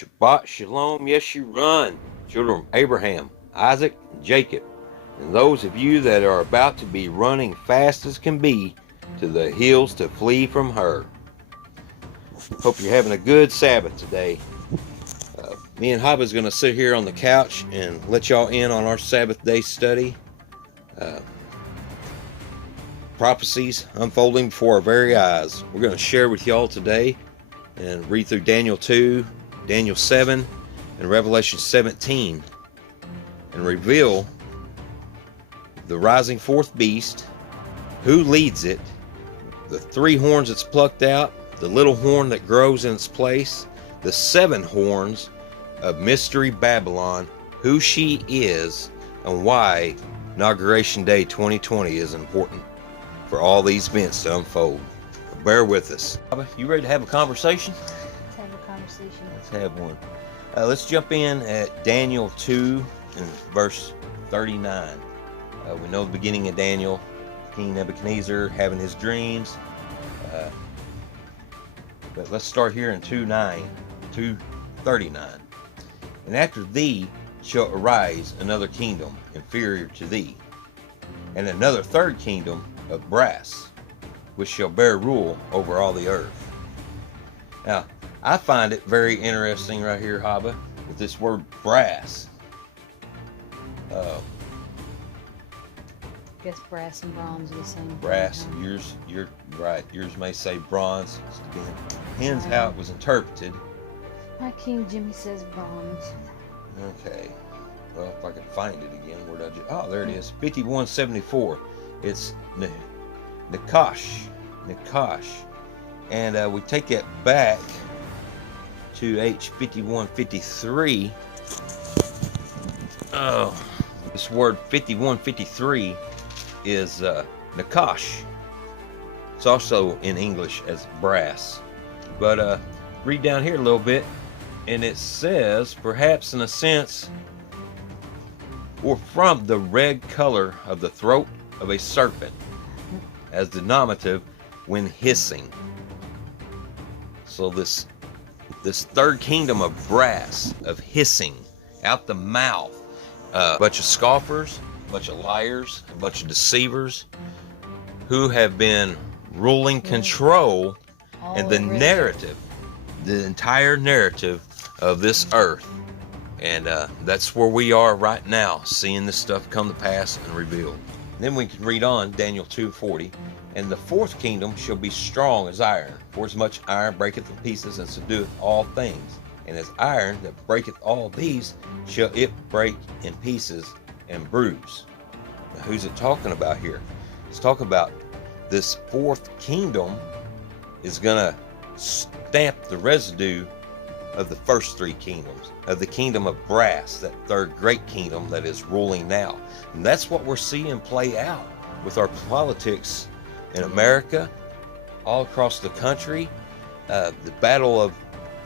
Shabbat Shalom, yes you run, children of Abraham, Isaac, and Jacob, and those of you that are about to be running fast as can be to the hills to flee from her. Hope you're having a good Sabbath today. Me and Hava's going to sit here on the couch and let y'all in on our Sabbath day study. Prophecies unfolding before our very eyes. We're going to share with y'all today and read through Daniel 2, Daniel 7, and Revelation 17, and reveal the rising forth beast, who leads it, the three horns that's plucked out, the little horn that grows in its place, the seven horns of Mystery Babylon, who she is, and why Inauguration Day 2020 is important for all these events to unfold. Bear with us. You ready to have a conversation? Let's have a conversation. Let's have one. Let's jump in at Daniel 2 and verse 39. We know the beginning of Daniel, King Nebuchadnezzar having his dreams. But let's start here in 2:39. And after thee shall arise another kingdom inferior to thee, and another third kingdom of brass, which shall bear rule over all the earth. Now, I find it very interesting right here, Hava, with this word brass. I guess brass and bronze are the same. Brass, you're right. Yours may say bronze. Depends how it was interpreted. My King Jimmy says bronze. Okay. Well, if I can find it again, where did I just... Oh, there it is. 5174. It's Nakash. And we take it back to H5153. Oh, this word 5153 is Nakash. It's also in English as brass. But read down here a little bit, and it says, perhaps in a sense, or from the red color of the throat of a serpent, as the nominative when hissing. So this third kingdom of brass, of hissing out the mouth, a bunch of scoffers, a bunch of liars, a bunch of deceivers who have been ruling control and the narrative, the entire narrative of this earth. And that's where we are right now, seeing this stuff come to pass and revealed. Then we can read on, Daniel 2:40. And the fourth kingdom shall be strong as iron, for as much iron breaketh in pieces and subdueth all things. And as iron that breaketh all these, shall it break in pieces and bruise. Now, who's it talking about here? It's talking about this fourth kingdom is going to stamp the residue of the first three kingdoms, of the kingdom of brass, that third great kingdom that is ruling now. And that's what we're seeing play out with our politics in America, all across the country. The battle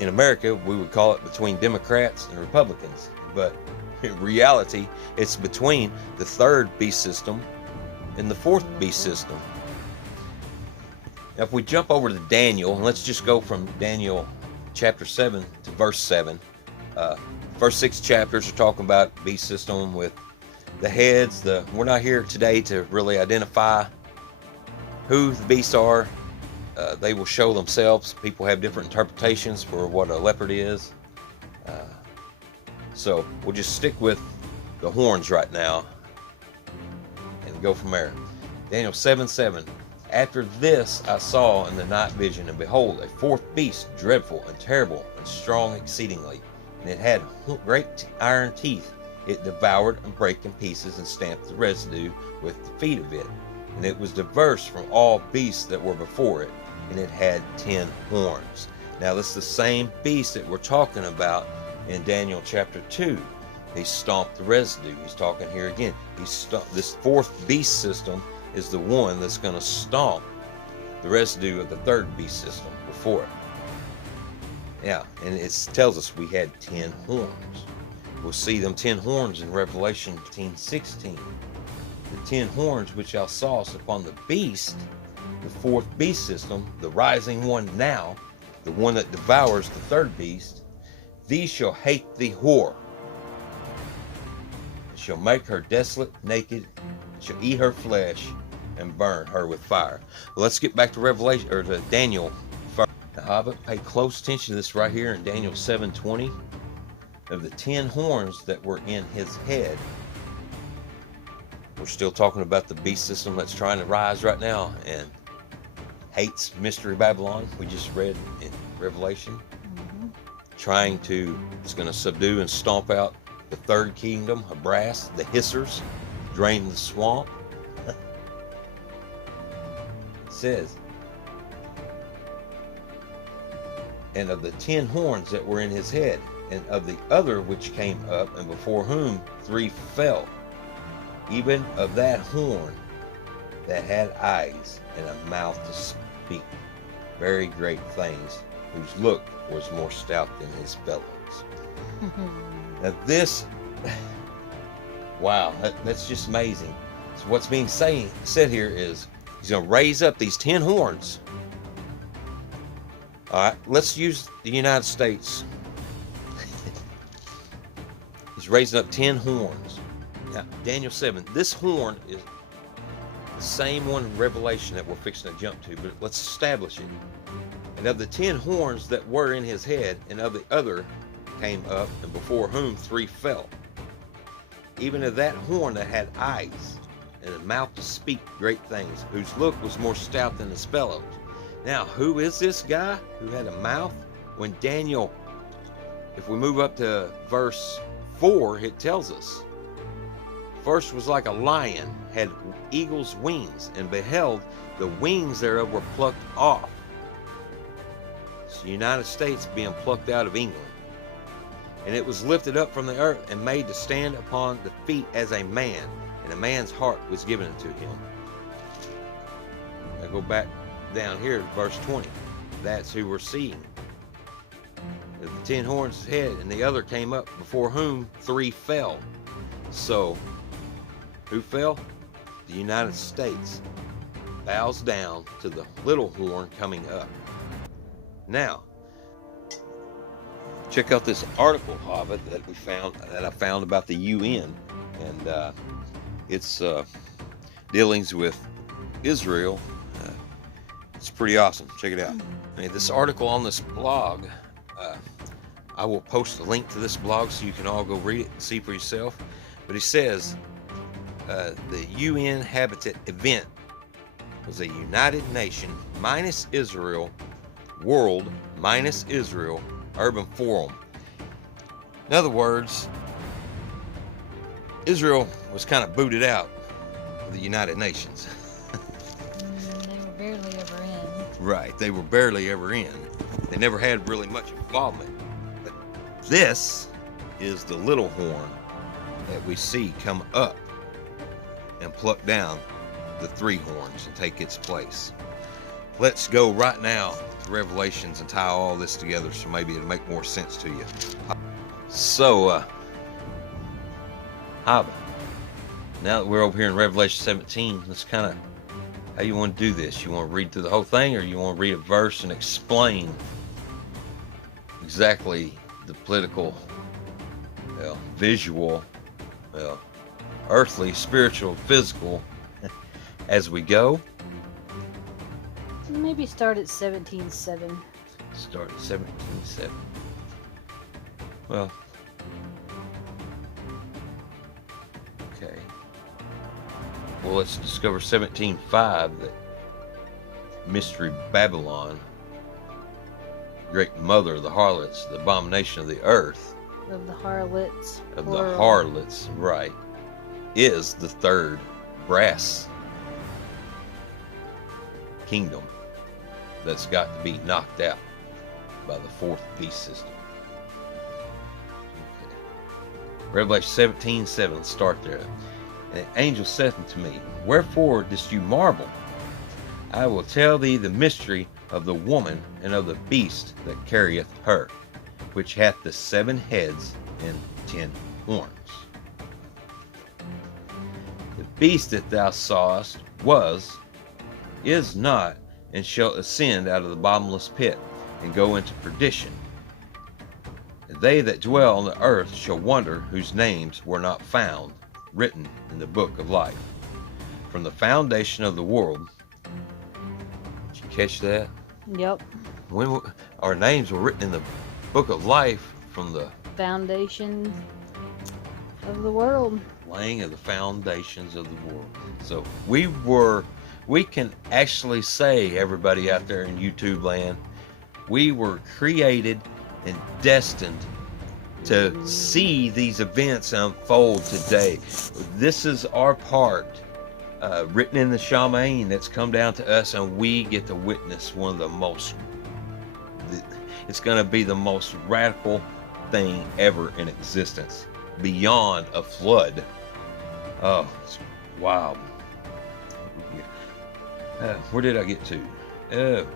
in America, we would call it between Democrats and Republicans, but in reality, it's between the third beast system and the fourth beast system. Now, if we jump over to Daniel, and let's just go from Daniel chapter 7 to verse 7. First 6 chapters are talking about beast system with the heads. We're not here today to really identify who the beasts are. They will show themselves. People have different interpretations for what a leopard is. So we'll just stick with the horns right now and go from there. Daniel 7:7. After this I saw in the night vision, and behold, a fourth beast, dreadful and terrible and strong exceedingly. And it had great iron teeth. It devoured and brake in pieces and stamped the residue with the feet of it. And it was diverse from all beasts that were before it, and it had 10 horns. Now this is the same beast that we're talking about in Daniel chapter 2. He stomped the residue. He's talking here again. This fourth beast system is the one that's going to stomp the residue of the third beast system before it. Yeah, and it tells us we had 10 horns. We'll see them 10 horns in Revelation 15:16. The 10 horns which thou sawest upon the beast, the fourth beast system, the rising one now, the one that devours the third beast, These shall hate the whore, and shall make her desolate, naked, shall eat her flesh, and burn her with fire. Well, let's get back to Revelation, or to Daniel first. Now, Hobbit, pay close attention to this right here in Daniel 7:20. Of the 10 horns that were in his head, we're still talking about the beast system that's trying to rise right now and hates Mystery Babylon. We just read in Revelation. It's going to subdue and stomp out the third kingdom of brass, the hissers, drain the swamp. It says, and of the 10 horns that were in his head, and of the other which came up, and before whom 3 fell, even of that horn that had eyes and a mouth to speak very great things, whose look was more stout than his bellows. Now this, wow, that's just amazing. So what's being said here is he's going to raise up these 10 horns. All right, let's use the United States. He's raising up 10 horns. Now, Daniel 7, this horn is the same one in Revelation that we're fixing to jump to, but let's establish it. And of the 10 horns that were in his head, and of the other came up, and before whom 3 fell. Even of that horn that had eyes, and a mouth to speak great things, whose look was more stout than his bellows. Now, who is this guy who had a mouth? When Daniel, if we move up to verse 4, it tells us, first was like a lion, had eagle's wings, and beheld the wings thereof were plucked off. It's the United States being plucked out of England. And it was lifted up from the earth and made to stand upon the feet as a man, and a man's heart was given unto him. Now go back down here to verse 20. That's who we're seeing. The 10 horns head, and the other came up, before whom 3 fell. So, who fell? The United States bows down to the little horn coming up. Now, check out this article, Hobbit, that I found about the UN, and it's dealings with Israel. It's pretty awesome. Check it out. I mean, this article on this blog, I will post a link to this blog so you can all go read it and see for yourself. But he says the UN Habitat event was a United Nation minus Israel World minus Israel Urban Forum. In other words, Israel was kind of booted out of the United Nations. They were barely ever in. Right, they were barely ever in. They never had really much involvement. But this is the little horn that we see come up and pluck down the 3 horns and take its place. Let's go right now to Revelations and tie all this together so maybe it'll make more sense to you. So, Hava, now that we're over here in Revelation 17, let's kind of, how you want to do this? You want to read through the whole thing, or you want to read a verse and explain exactly the political, visual, earthly, spiritual, physical as we go? Maybe start at 17:7. Start at 17:7. Well, okay. Well, let's discover 17:5 that Mystery Babylon, great mother of the harlots, the abomination of the earth, Of the harlots. of plural. the harlots, right, is the 3rd brass kingdom that's got to be knocked out by the 4th beast system. Okay. Revelation 17:7, let's start there. And the angel saith unto me, Wherefore didst you marvel? I will tell thee the mystery of the woman and of the beast that carrieth her, which hath the 7 heads and 10 horns. The beast that thou sawest is not, and shall ascend out of the bottomless pit, and go into perdition. And they that dwell on the earth shall wonder whose names were not found written in the book of life from the foundation of the world. Did you catch that? Yep. When our names were written in the book of life from the Foundation of the world. laying of the foundations of the world. So we can actually say, everybody out there in YouTube land, we were created and destined to see these events unfold today. This is our part, written in the Shaman, that's come down to us, and we get to witness one of the most, it's going to be the most radical thing ever in existence, beyond a flood. Oh, it's wild. Where did I get to?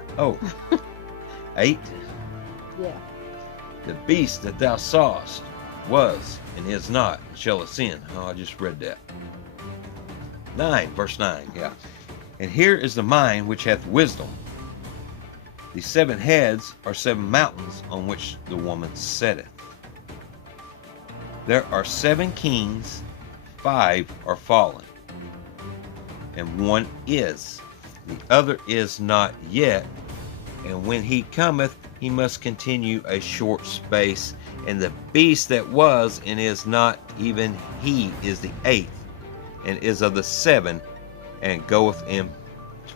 8. Yeah. The beast that thou sawest was and is not, and shall ascend. Oh, I just read that. 9, verse 9, yeah. And here is the mind which hath wisdom. The 7 heads are 7 mountains on which the woman sitteth. There are 7 kings, 5 are fallen, and 1 is. The other is not yet, and when he cometh, he must continue a short space. And the beast that was and is not, even he is the 8th, and is of the 7, and goeth in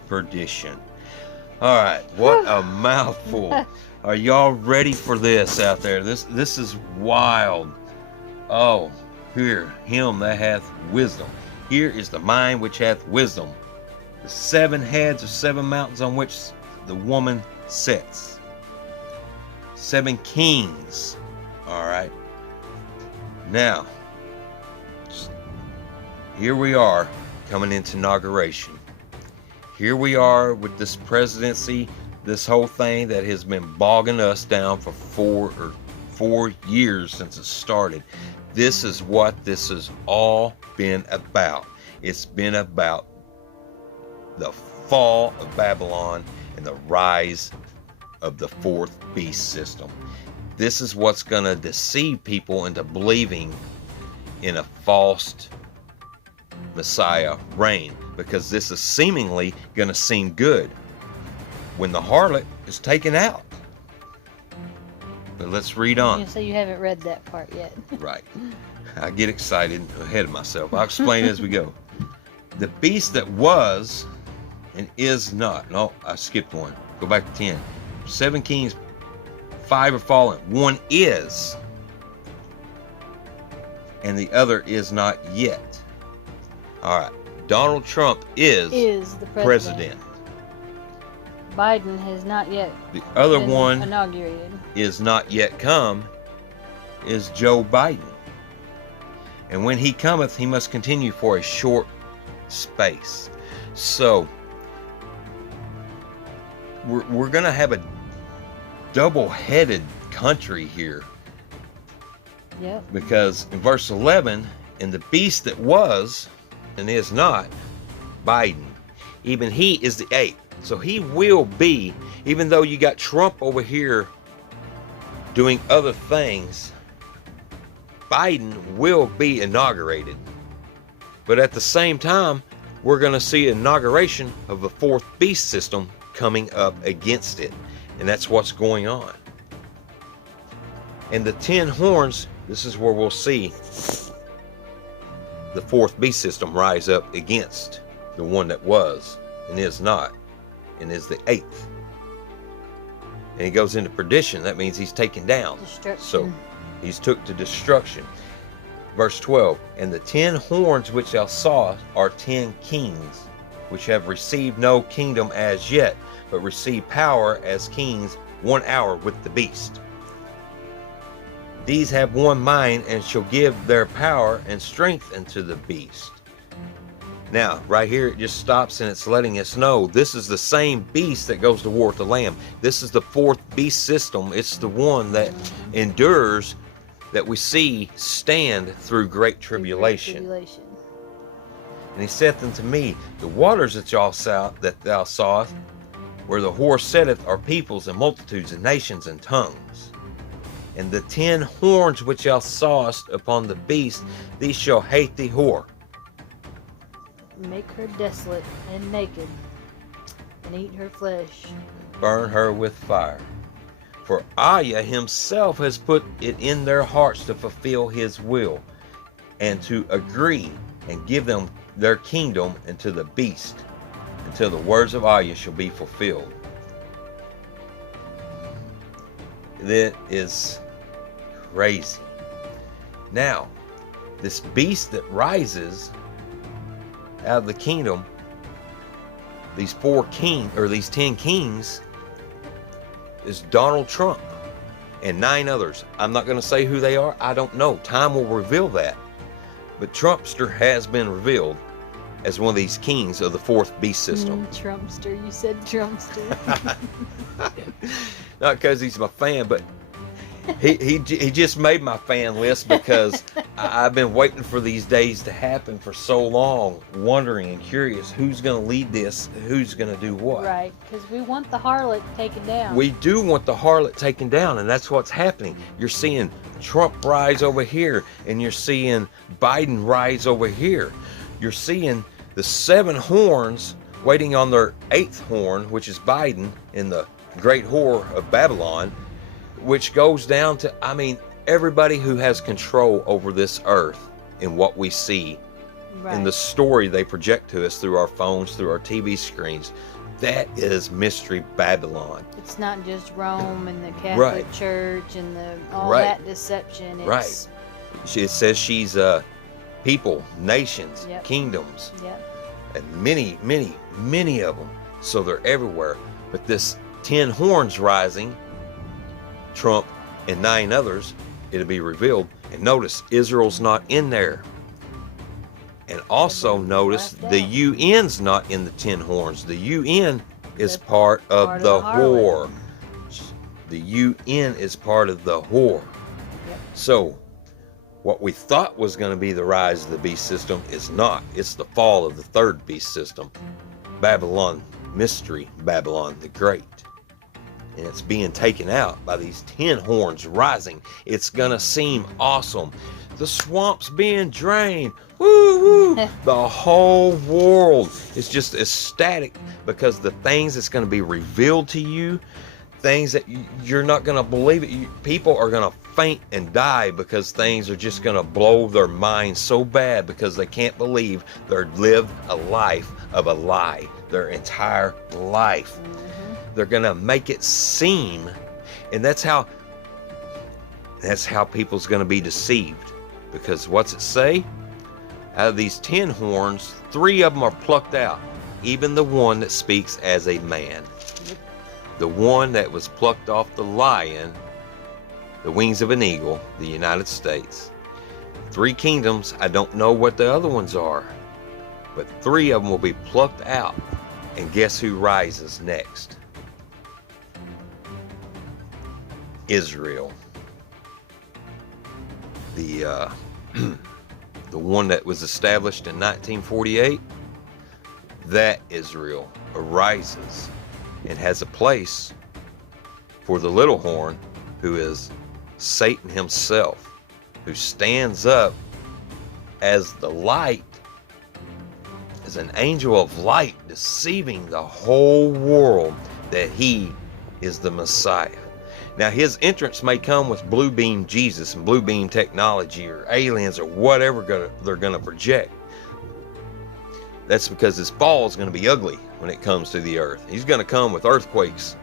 perdition. All right, what a mouthful. Are y'all ready for this out there? This is wild. Oh, here, him that hath wisdom. Here is the mind which hath wisdom. The 7 heads are 7 mountains on which the woman sits. 7 kings. All right. Now, here we are coming into inauguration. Here we are with this presidency, this whole thing that has been bogging us down for 4 years since it started. This is what this has all been about. It's been about the fall of Babylon and the rise of the 4th beast system. This is what's going to deceive people into believing in a false Messiah reign, because this is seemingly going to seem good when the harlot is taken out. But let's read on. So you haven't read that part yet. Right. I get excited ahead of myself. I'll explain as we go. The beast that was and is not. No, I skipped one. Go back to 10. 7 kings, 5 are fallen. 1 is, and the other is not yet. All right. Donald Trump is the president. Biden has not yet. The other been one inaugurated. is not yet come, is Joe Biden. And when he cometh, he must continue for a short space. So we're going to have a double-headed country here. Yep. Because in verse 11, and the beast that was and is not, Biden, even he is the 8th. So he will be, even though you got Trump over here doing other things, Biden will be inaugurated. But at the same time, we're going to see inauguration of the 4th beast system coming up against it. And that's what's going on. And the 10 horns, this is where we'll see the 4th beast system rise up against the one that was and is not and is the 8th. And he goes into perdition. That means he's taken down. Destruction. So he's took to destruction. Verse 12, and the 10 horns which thou sawest are 10 kings, which have received no kingdom as yet, but receive power as kings 1 hour with the beast. These have one mind, and shall give their power and strength unto the beast. Now, right here, it just stops and it's letting us know this is the same beast that goes to war with the Lamb. This is the 4th beast system. It's the one that endures, that we see stand through great tribulation. And he saith unto me, the waters that thou sawest, where the whore sitteth, are peoples and multitudes and nations and tongues. And the 10 horns which thou sawest upon the beast, these shall hate thee whore. Make her desolate and naked, and eat her flesh. Burn her with fire. For Aya himself has put it in their hearts to fulfill his will, and to agree and give them their kingdom unto the beast, until the words of Aya shall be fulfilled. That is crazy. Now, this beast that rises out of the kingdom, these 10 kings, is Donald Trump and 9 others. I'm not going to say who they are. I don't know. Time will reveal that. But Trumpster has been revealed as one of these kings of the 4th beast system. Trumpster. You said Trumpster. Not because he's my fan, but he just made my fan list because I've been waiting for these days to happen for so long, wondering and curious who's going to lead this, who's going to do what. Right, because we want the harlot taken down. We do want the harlot taken down, and that's what's happening. You're seeing Trump rise over here, and you're seeing Biden rise over here. You're seeing the 7 horns waiting on their 8th horn, which is Biden in the great whore of Babylon, which goes down to, everybody who has control over this earth and what we see in the story they project to us through our phones, through our TV screens. That is Mystery Babylon. It's not just Rome and the Catholic Church and all that deception. It's, It says she's people, nations, kingdoms, and many, many, many of them. So they're everywhere. But this 10 horns rising, Trump and 9 others, it'll be revealed. And notice, Israel's not in there. And also notice the UN's not in the 10 horns. The UN is part of the whore. The UN is part of the whore. So, what we thought was going to be the rise of the beast system is not. It's the fall of the 3rd beast system. Babylon, Mystery Babylon the Great. And it's being taken out by these 10 horns rising. It's gonna seem awesome. The swamp's being drained. Woo woo! The whole world is just ecstatic because the things that's gonna be revealed to you, things that you're not gonna believe it. People are gonna faint and die because things are just gonna blow their minds so bad because they can't believe they're lived a life of a lie their entire life. They're gonna make it seem, and that's how people's gonna be deceived. Because what's it say? Out of these 10 horns, 3 of them are plucked out. Even the one that speaks as a man. The one that was plucked off the lion, the wings of an eagle, the United States. 3 kingdoms, I don't know what the other ones are. But 3 of them will be plucked out. And guess who rises next? Israel. The one that was established in 1948, that Israel arises and has a place for the little horn, who is Satan himself, who stands up as the light, as an angel of light, deceiving the whole world that he is the Messiah. Now, his entrance may come with blue beam Jesus and blue beam technology or aliens or whatever they're going to project. That's because his fall is going to be ugly when it comes to the earth. He's going to come with earthquakes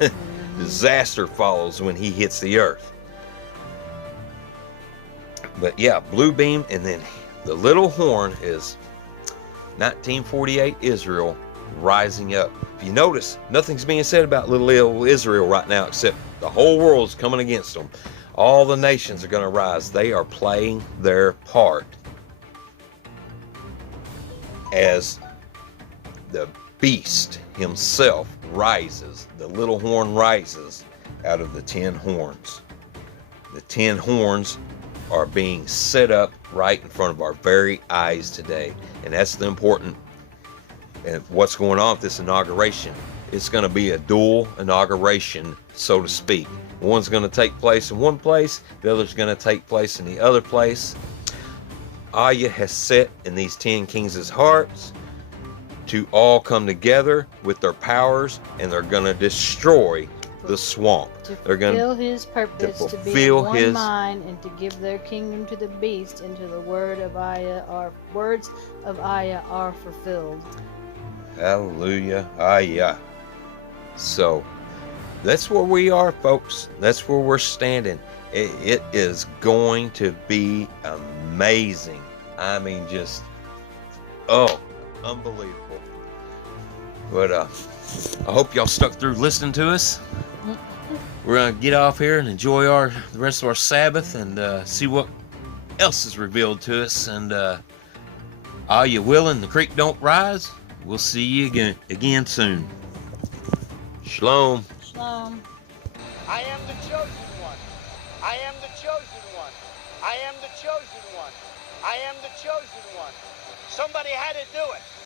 and disaster follows when he hits the earth. But yeah, blue beam, and then the little horn is 1948 Israel rising up. If you notice, nothing's being said about little Israel right now except the whole world's coming against them. All the nations are going to rise. They are playing their part as the beast himself rises. The little horn rises out of the 10 horns. The 10 horns are being set up right in front of our very eyes today. And that's the important. And what's going on with this inauguration it's going to be a dual inauguration, so to speak. One's going to take place in one place, the other's going to take place in the other place. Aya has set in these 10 kings' hearts to all come together with their powers, and they're going to destroy the swamp. They're going to fulfill his purpose, to be in one mind, and to give their kingdom to the beast, until the words of Aya are fulfilled. Hallelujah. Aya. So that's where we are, folks. That's where we're standing. It is going to be amazing. I mean, just, unbelievable. But I hope y'all stuck through listening to us. We're going to get off here and enjoy the rest of our Sabbath, and see what else is revealed to us. And are you willing? The creek don't rise. We'll see you again soon. Shalom. Shalom. I am the chosen one. I am the chosen one. I am the chosen one. I am the chosen one. Somebody had to do it.